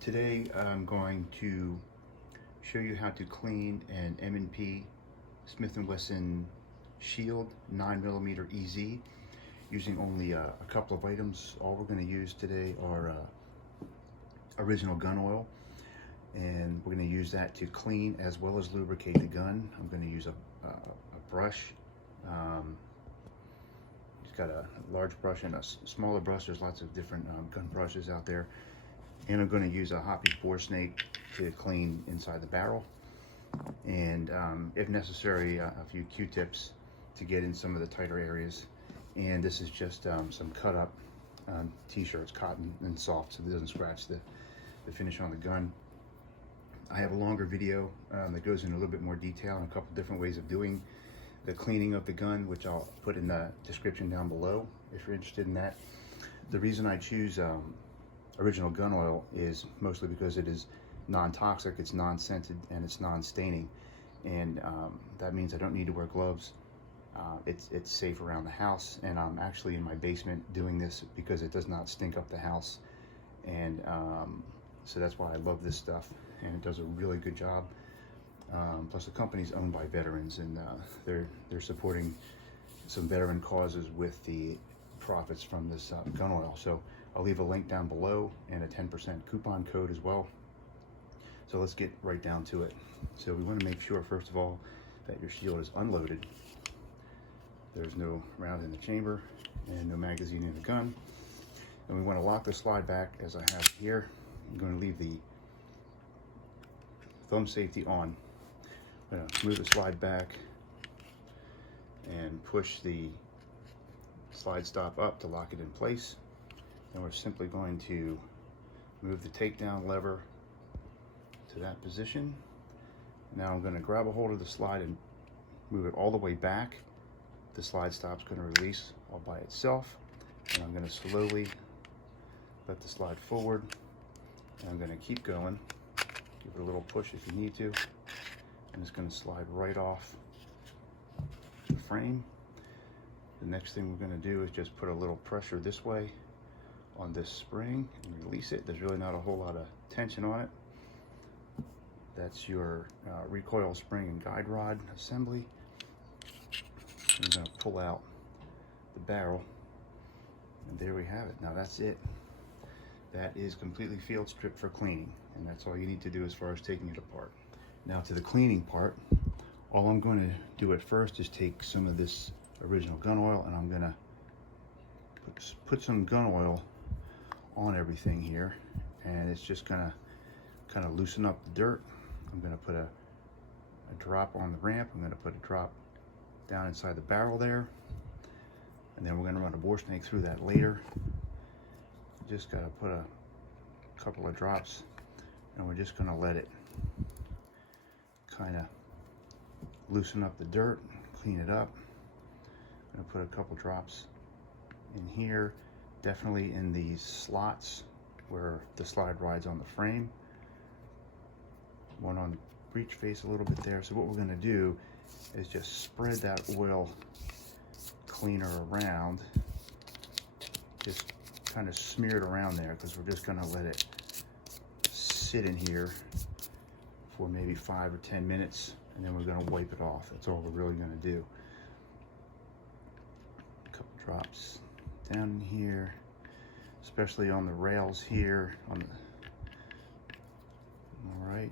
Today I'm going to show you how to clean an M&P Smith Wesson Shield 9mm EZ using only a couple of items. All we're going to use today are original gun oil, and we're going to use that to clean as well as lubricate the gun. I'm going to use a brush. It's got a large brush and a smaller brush. There's lots of different gun brushes out there. And I'm going to use a Hoppy's Boresnake to clean inside the barrel, and if necessary, a few Q-tips to get in some of the tighter areas. And this is just some cut up t-shirts, cotton and soft, so it doesn't scratch the finish on the gun. I have a longer video that goes into a little bit more detail and a couple different ways of doing the cleaning of the gun, which I'll put in the description down below if you're interested in that. The reason I choose original gun oil is mostly because it is non-toxic, it's non-scented, and it's non-staining, and that means I don't need to wear gloves. It's safe around the house, and I'm actually in my basement doing this because it does not stink up the house, and so that's why I love this stuff, and it does a really good job. Plus the company's owned by veterans, and they're supporting some veteran causes with the profits from this gun oil. So I'll leave a link down below and a 10% coupon code as well. So let's get right down to it. So we want to make sure, first of all, that your shield is unloaded. There's no round in the chamber and no magazine in the gun. And we want to lock the slide back as I have here. I'm going to leave the thumb safety on. I'm going to move the slide back and push the slide stop up to lock it in place. And we're simply going to move the takedown lever to that position. Now I'm going to grab a hold of the slide and move it all the way back. The slide stop's going to release all by itself, and I'm going to slowly let the slide forward, and I'm going to keep going. Give it a little push if you need to, and it's going to slide right off the frame. The next thing we're going to do is just put a little pressure this way on this spring and release it. There's really not a whole lot of tension on it. That's your recoil spring and guide rod assembly. I'm going to pull out the barrel, and there we have it. Now that's it. That is completely field stripped for cleaning, and that's all you need to do as far as taking it apart. Now to the cleaning part, all I'm going to do at first is take some of this original gun oil, and I'm going to put some gun oil on everything here, and it's just going to kind of loosen up the dirt. I'm going to put a drop on the ramp. I'm going to put a drop down inside the barrel there, and then we're going to run a Boresnake through that later. Just got to put a couple of drops, and we're just going to let it kind of loosen up the dirt, clean it up. I'm going to put a couple drops in here, definitely in these slots where the slide rides on the frame. One on the breech face a little bit there. So what we're going to do is just spread that oil cleaner around, just kind of smear it around there, because we're just going to let it sit in here for maybe 5 or 10 minutes, and then we're going to wipe it off. That's all we're really going to do. A couple drops down in here, especially on the rails here. All right,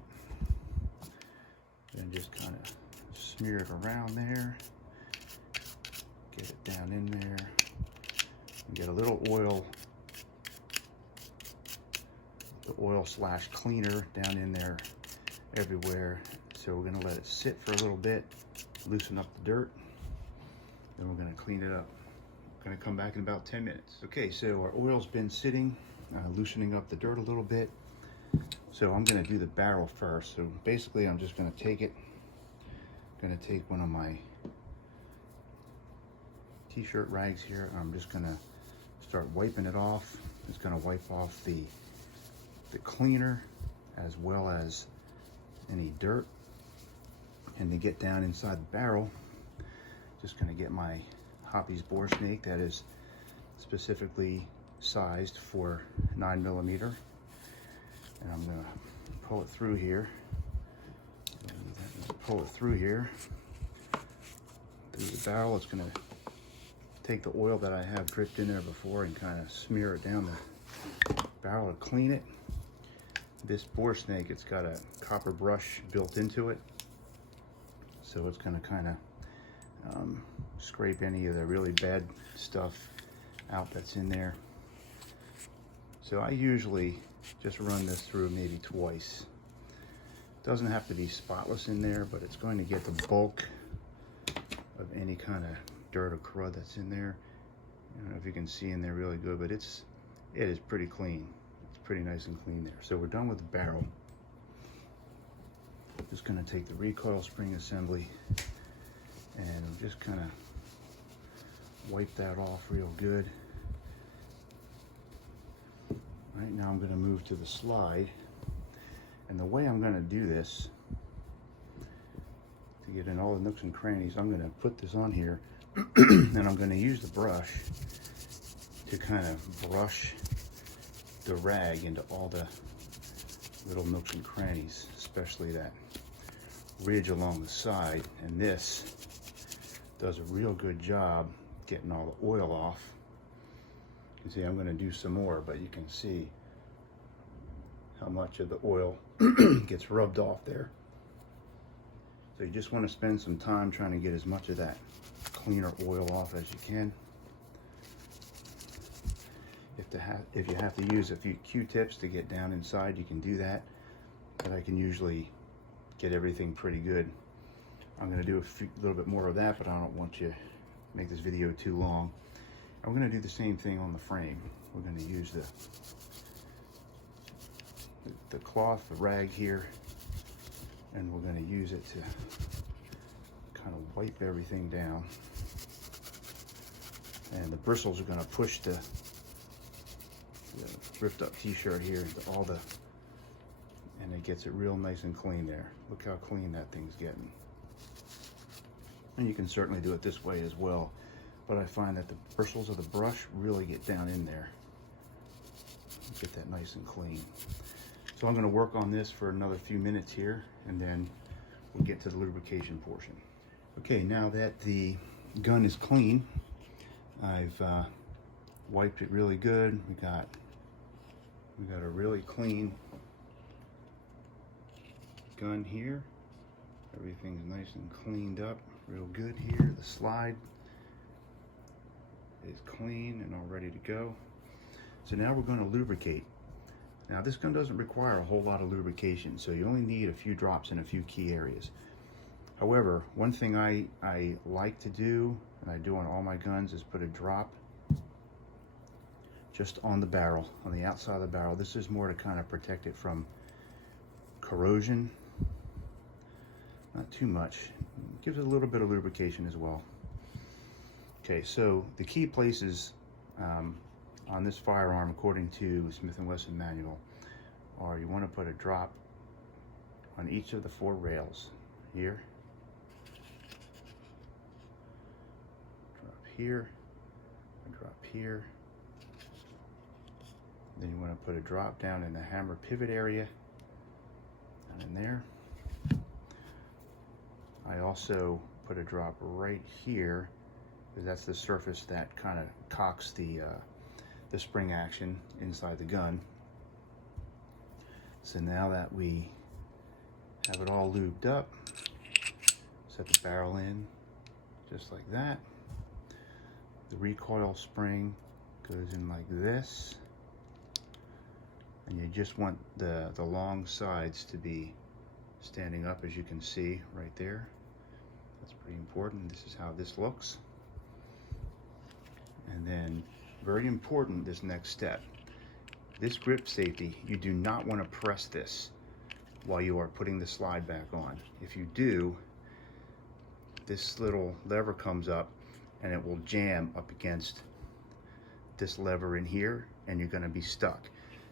then just kind of smear it around there, get it down in there, and get a little oil, the oil slash cleaner down in there everywhere. So we're going to let it sit for a little bit, loosen up the dirt, then we're going to clean it up. Going to come back in about 10 minutes. Okay, so our oil's been sitting, loosening up the dirt a little bit. So I'm going to do the barrel first. So basically I'm just going to take it, going to take one of my t-shirt rags here. I'm just going to start wiping it off. It's going to wipe off the cleaner as well as any dirt. And to get down inside the barrel, just going to get my Hoppy's Boresnake that is specifically sized for 9mm. And I'm gonna pull it through here. Pull it through here, through the barrel. It's gonna take the oil that I have dripped in there before and kind of smear it down the barrel to clean it. This Boresnake, it's got a copper brush built into it, so it's gonna kind of scrape any of the really bad stuff out that's in there. So I usually just run this through maybe twice. Doesn't have to be spotless in there, but it's going to get the bulk of any kind of dirt or crud that's in there. I don't know if you can see in there really good, but it is pretty clean. It's pretty nice and clean there. So we're done with the barrel. Just going to take the recoil spring assembly and I'm just kind of wipe that off real good. Right now I'm going to move to the slide. And the way I'm going to do this, to get in all the nooks and crannies, I'm going to put this on here and I'm going to use the brush to kind of brush the rag into all the little nooks and crannies, especially that ridge along the side. And this does a real good job getting all the oil off. You can see I'm going to do some more, but you can see how much of the oil gets rubbed off there. So you just want to spend some time trying to get as much of that cleaner oil off as you can. If you have to use a few Q-tips to get down inside, you can do that, but I can usually get everything pretty good. I'm going to do a little bit more of that, but I don't want you to make this video too long. I'm going to do the same thing on the frame. We're going to use the cloth, the rag here, and we're going to use it to kind of wipe everything down. And the bristles are going to push the ripped up t-shirt here into all the, and it gets it real nice and clean there. Look how clean that thing's getting. And you can certainly do it this way as well, but I find that the bristles of the brush really get down in there. Get that nice and clean. So I'm going to work on this for another few minutes here, and then we'll get to the lubrication portion. Okay, now that the gun is clean, I've wiped it really good. We got a really clean gun here. Everything's nice and cleaned up, real good here. The slide is clean and all ready to go. So now we're going to lubricate. Now this gun doesn't require a whole lot of lubrication, so you only need a few drops in a few key areas. However, one thing I like to do, and I do on all my guns, is put a drop just on the barrel, on the outside of the barrel. This is more to kind of protect it from corrosion. Not too much. It gives it a little bit of lubrication as well. Okay, so the key places on this firearm, according to Smith Wesson manual, are you want to put a drop on each of the 4 rails here, drop here, a drop here. Then you want to put a drop down in the hammer pivot area, down in there. I also put a drop right here, because that's the surface that kind of cocks the spring action inside the gun. So now that we have it all lubed up, set the barrel in just like that. The recoil spring goes in like this, and you just want the long sides to be standing up, as you can see right there. That's pretty important. This is how this looks. And then, very important, this next step. This grip safety, you do not want to press this while you are putting the slide back on. If you do, this little lever comes up and it will jam up against this lever in here, and you're going to be stuck.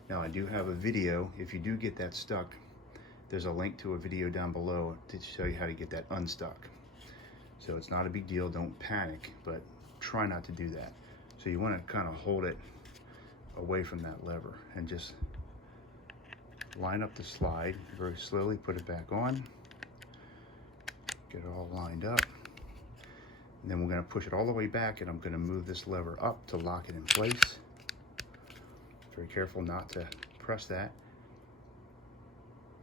Now, I do have a video. If you do get that stuck, there's a link to a video down below to show you how to get that unstuck. So it's not a big deal, don't panic, but try not to do that. So you want to kind of hold it away from that lever and just line up the slide very slowly, put it back on, get it all lined up, and then we're going to push it all the way back, and I'm going to move this lever up to lock it in place. Very careful not to press that.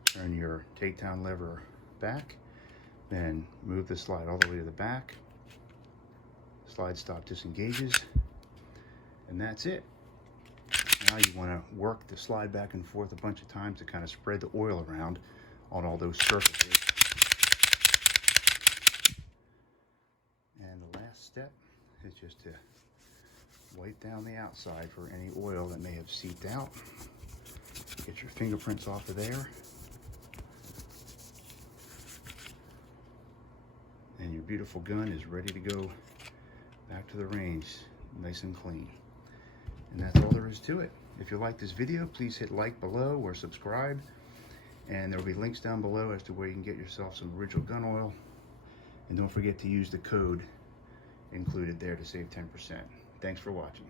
Turn your takedown lever back, then move the slide all the way to the back. Slide stop disengages, and that's it. Now you want to work the slide back and forth a bunch of times to kind of spread the oil around on all those surfaces. And the last step is just to wipe down the outside for any oil that may have seeped out. Get your fingerprints off of there. And your beautiful gun is ready to go back to the range, nice and clean. And that's all there is to it. If you like this video, please hit like below or subscribe. And there will be links down below as to where you can get yourself some original gun oil. And don't forget to use the code included there to save 10%. Thanks for watching.